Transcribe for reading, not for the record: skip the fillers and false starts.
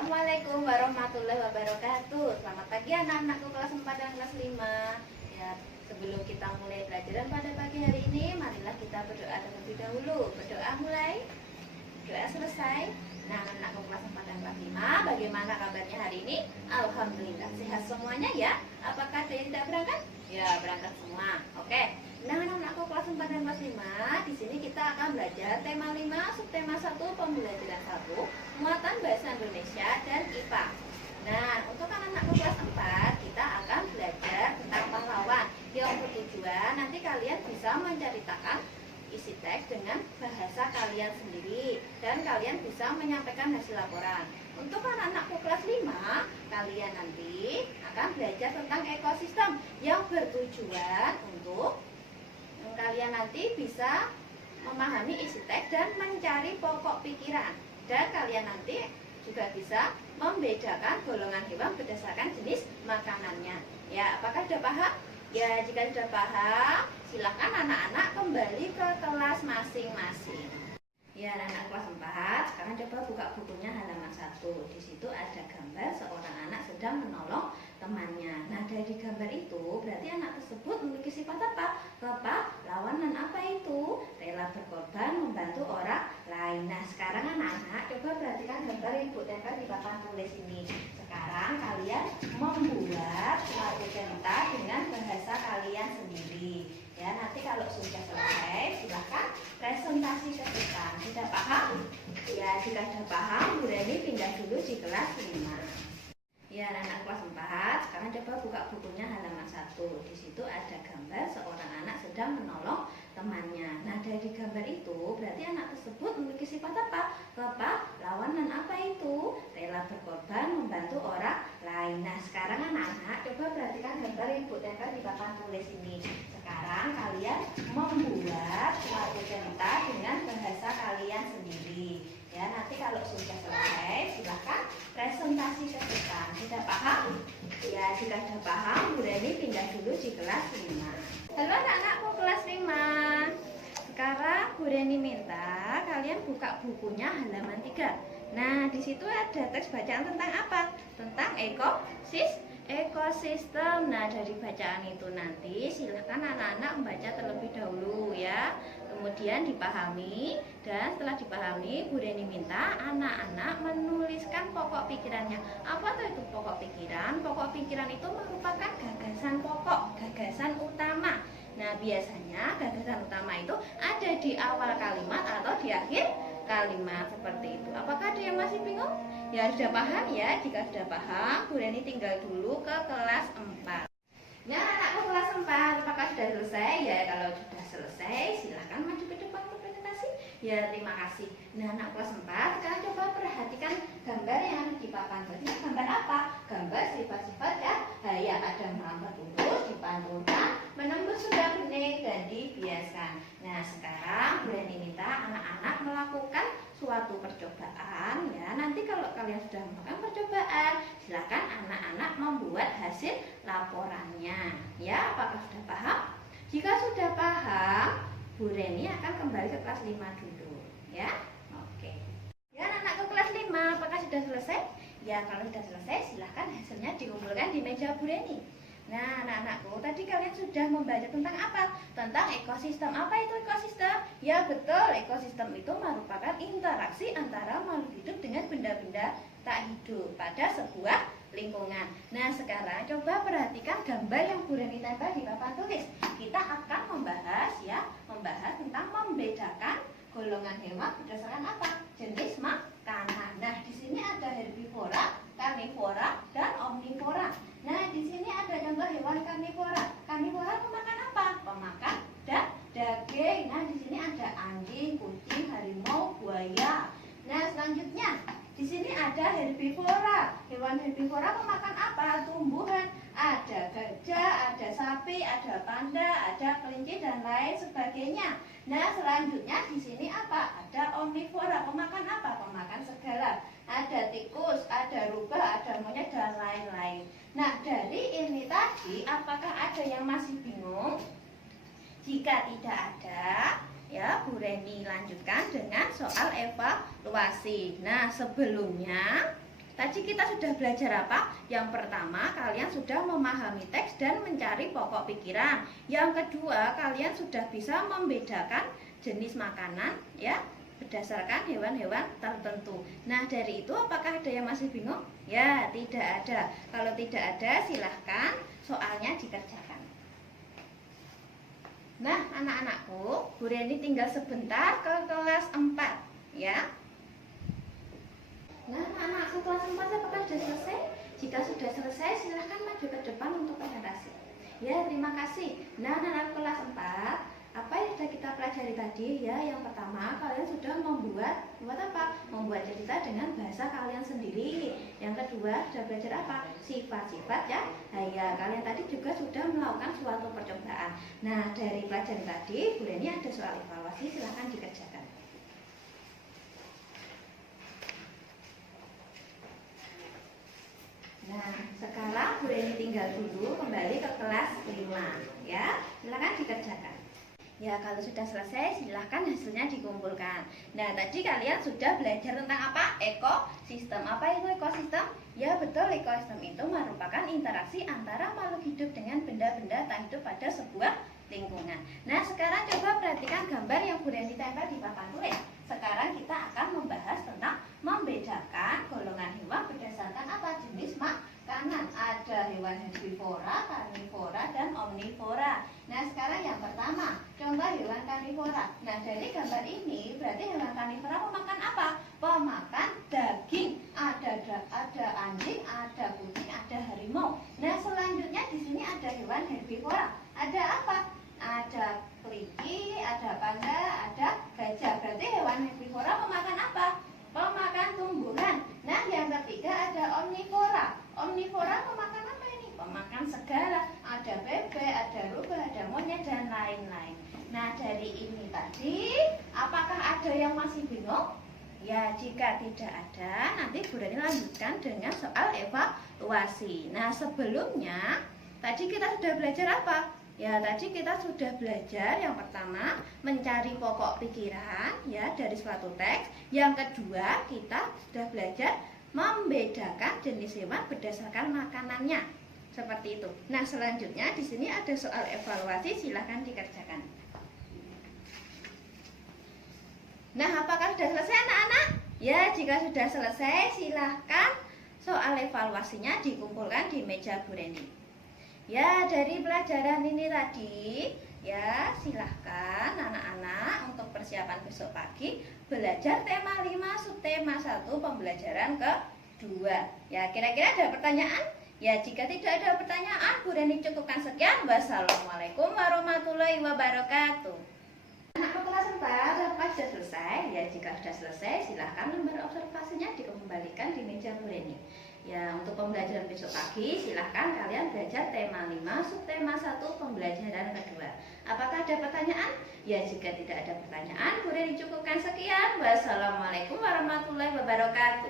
Assalamualaikum warahmatullahi wabarakatuh. Selamat pagi anak-anakku kelas 4 dan kelas 5. Ya, sebelum kita mulai pelajaran pada pagi hari ini, marilah kita berdoa terlebih dahulu. Berdoa mulai, doa selesai. Nah, anak-anakku kelas 4 dan kelas 5, bagaimana kabarnya hari ini? Alhamdulillah sehat semuanya ya. Apakah ada yang tidak berangkat? Ya, berangkat semua. Oke. Nah, anak-anakku kelas 4 dan kelas 5, di sini kita akan belajar tema 5, subtema 1, pembelajaran 1, muatan bahasa Indonesia dan IPA. Nah, untuk anak-anakku kelas 4, kita akan belajar tentang pahlawan yang bertujuan nanti kalian bisa menceritakan isi teks dengan bahasa kalian sendiri dan kalian bisa menyampaikan hasil laporan. Untuk anak-anakku kelas 5, kalian nanti akan belajar tentang ekosistem yang bertujuan untuk kalian nanti bisa memahami isi teks dan mencari pokok pikiran, dan kalian nanti juga bisa membedakan golongan hewan berdasarkan jenis makanannya. Ya, apakah sudah paham? Ya, jika sudah paham, silakan anak-anak kembali ke kelas masing-masing. Ya, anak-anak kelas 4, sekarang coba buka bukunya halaman 1. Di situ ada gambar seorang anak sedang menolong temannya. Nah, dari gambar itu berarti anak tersebut memiliki sifat apa? Kepahlawanan. Apa itu? Rela berkorban membantu orang lain. Nah, sekarang anak-anak coba perhatikan gambar yang Ibu tempel di papan tulis ini. Sekarang kalian membuat suatu cerita dengan bahasa kalian sendiri. Ya, nanti kalau sudah selesai, silakan presentasi ke depan. Sudah paham? Ya, jika sudah paham, Bu Reni pindah dulu di kelas 5. Ya, anak kelas 4, sekarang coba buka bukunya halaman 1. Di situ ada gambar seorang anak sedang menolong temannya. Nah, dari gambar itu berarti anak tersebut memiliki sifat apa? Kepahlawanan. Apa itu? Rela berkorban membantu orang lain. Nah, sekarang anak-anak coba perhatikan gambar yang Ibu tempel di papan tulis ini. Sekarang kalian membuat suatu cerita dengan bahasa kalian sendiri. Ya, nanti kalau sudah selesai, silakan presentasi ke depan. Sudah paham? Ya, jika sudah paham, Bu Reni pindah dulu di kelas 5. Halo anak-anakku kelas 5. Sekarang Bu Reni minta kalian buka bukunya halaman 3. Nah, di situ ada teks bacaan tentang apa? Tentang ekosistem. Nah, dari bacaan itu nanti silahkan anak-anak membaca terlebih dahulu ya. Kemudian dipahami, dan setelah dipahami Bu Reni minta anak-anak menuliskan pokok pikirannya. Apa itu pokok pikiran? Pokok pikiran itu merupakan gagasan pokok, gagasan utama. Nah, biasanya gagasan utama itu ada di awal kalimat atau di akhir kalimat seperti itu. Apakah ada yang masih bingung? Ya, sudah paham ya. Jika sudah paham, Bu Reni tinggal dulu ke kelas 4. Nah, anakku kelas 4, apakah sudah selesai? Ya, kalau sudah selesai, silahkan maju ke depan untuk presentasi. Ya, terima kasih. Nah, anak kelas 4, sekarang coba perhatikan gambar yang ada di papan. Berarti gambar apa? Gambar sifat-sifat cahaya. Ada melambat lurus, dipantulkan, menembus sudah bening, dan dibiaskan. Nah, sekarang Bu Reni minta anak-anak melakukan suatu percobaan ya. Nanti kalau kalian sudah melakukan percobaan, silakan anak-anak membuat hasil laporannya. Ya, apakah sudah paham? Jika sudah paham, Bu Reni akan kembali ke kelas 5 dulu ya. Oke. Ya, anak-anakku kelas 5, apakah sudah selesai? Ya, kalau sudah selesai, silakan hasilnya dikumpulkan di meja Bu Reni. Nah, anak-anakku, tadi kalian sudah membaca tentang apa? Tentang ekosistem. Apa itu ekosistem? Ya, betul. Ekosistem itu merupakan interaksi antara makhluk hidup dengan benda-benda tak hidup pada sebuah lingkungan. Nah, sekarang coba perhatikan gambar yang Bu Reni tempel di papan tulis. Kita akan membahas tentang membedakan golongan hewan berdasarkan apa? Jenis makanan. Nah, di sini ada herbivora, karnivora, dan omnivora. Nah, di sini ada contoh hewan karnivora. Karnivora pemakan apa? Pemakan daging. Nah, di sini ada anjing, kucing, harimau, buaya. Nah, selanjutnya di sini ada herbivora. Hewan herbivora pemakan apa? Tumbuhan. Ada gajah, ada sapi, ada panda, ada kelinci, dan lain sebagainya. Nah, selanjutnya di sini apa? Ada omnivora. Pemakan apa? Pemakan segala. Ada tikus, ada rubah, ada monyet, dan lain-lain. Nah, dari ini tadi, apakah ada yang masih bingung? Jika tidak ada, ya Bu Reni lanjutkan dengan soal evaluasi. Nah, sebelumnya Tadi kita sudah belajar apa? Yang pertama, kalian sudah memahami teks dan mencari pokok pikiran. Yang kedua, kalian sudah bisa membedakan jenis makanan ya berdasarkan hewan-hewan tertentu. Nah, dari itu apakah ada yang masih bingung? Ya, tidak ada. Kalau tidak ada, silahkan soalnya dikerjakan. Nah, anak-anakku, Bu Reni tinggal sebentar ke kelas 4 ya. Nah, anak-anakku kelas 4 apakah sudah selesai? Jika sudah selesai, silahkan maju ke depan untuk presentasi. Ya, terima kasih. Nah, anak-anak kelas 4, apa yang sudah kita pelajari tadi? Ya, yang pertama, kalian sudah membuat apa? Membuat cerita dengan bahasa kalian sendiri. Yang kedua, sudah belajar apa? Sifat-sifat ya. Nah, ya, kalian tadi juga sudah melakukan suatu percobaan. Nah, dari pelajaran tadi, Bu Reni ada soal evaluasi, silahkan dikerjakan. Nah, sekarang Bu Reni tinggal dulu kembali ke kelas 5 ya. Silakan dikerjakan. Ya, kalau sudah selesai silahkan hasilnya dikumpulkan. Nah, tadi kalian sudah belajar tentang apa? Ekosistem. Apa itu ekosistem? Ya, betul, ekosistem itu merupakan interaksi antara makhluk hidup dengan benda-benda tak hidup pada sebuah lingkungan. Nah, sekarang coba perhatikan gambar yang Bu Reni tempel di papan tulis. Sekarang kita akan membahas tentang membedakan golongan hewan berdasarkan apa? Jenis makanan. Ada hewan herbivora, karnivora, dan omnivora. Nah, sekarang yang pertama, contoh hewan karnivora. Nah, dari gambar ini berarti hewan karnivora memakan apa? Pemakan daging. Ada anjing, ada kucing, ada harimau. Nah, selanjutnya di sini ada hewan herbivora. Ada apa? Ada kelinci, ada panda, ada gajah. Berarti hewan herbivora memakan apa? Pemakan tumbuhan. Nah, yang ketiga ada omnivora. Omnivora memakan apa ini? Pemakan segala. Ada bebek, ada rubah, ada monyet, dan lain-lain. Nah, dari ini tadi, apakah ada yang masih bingung? Ya, jika tidak ada, nanti Bu Reni lanjutkan dengan soal evaluasi. Nah, sebelumnya, tadi kita sudah belajar apa? Ya, tadi kita sudah belajar yang pertama mencari pokok pikiran ya dari suatu teks. Yang kedua, kita sudah belajar membedakan jenis hewan berdasarkan makanannya. Seperti itu. Nah, selanjutnya di sini ada soal evaluasi, silahkan dikerjakan. Nah, apakah sudah selesai anak-anak? Ya, jika sudah selesai, silahkan soal evaluasinya dikumpulkan di meja Bu Reni. Ya, dari pelajaran ini tadi, ya silahkan anak-anak untuk persiapan besok pagi belajar tema 5 subtema 1 pembelajaran kedua. Ya, kira-kira ada pertanyaan? Ya, jika tidak ada pertanyaan, Bu Reni cukupkan sekian. Wassalamualaikum warahmatullahi wabarakatuh. Anak kelas 4, apa sudah selesai? Ya, jika sudah selesai, silahkan lembar observasinya dikembalikan di meja Bu Reni. Ya, untuk pembelajaran besok pagi, silahkan kalian belajar tema 5, subtema 1, pembelajaran kedua. Apakah ada pertanyaan? Ya, jika tidak ada pertanyaan, Bu Reni cukupkan sekian. Wassalamualaikum warahmatullahi wabarakatuh.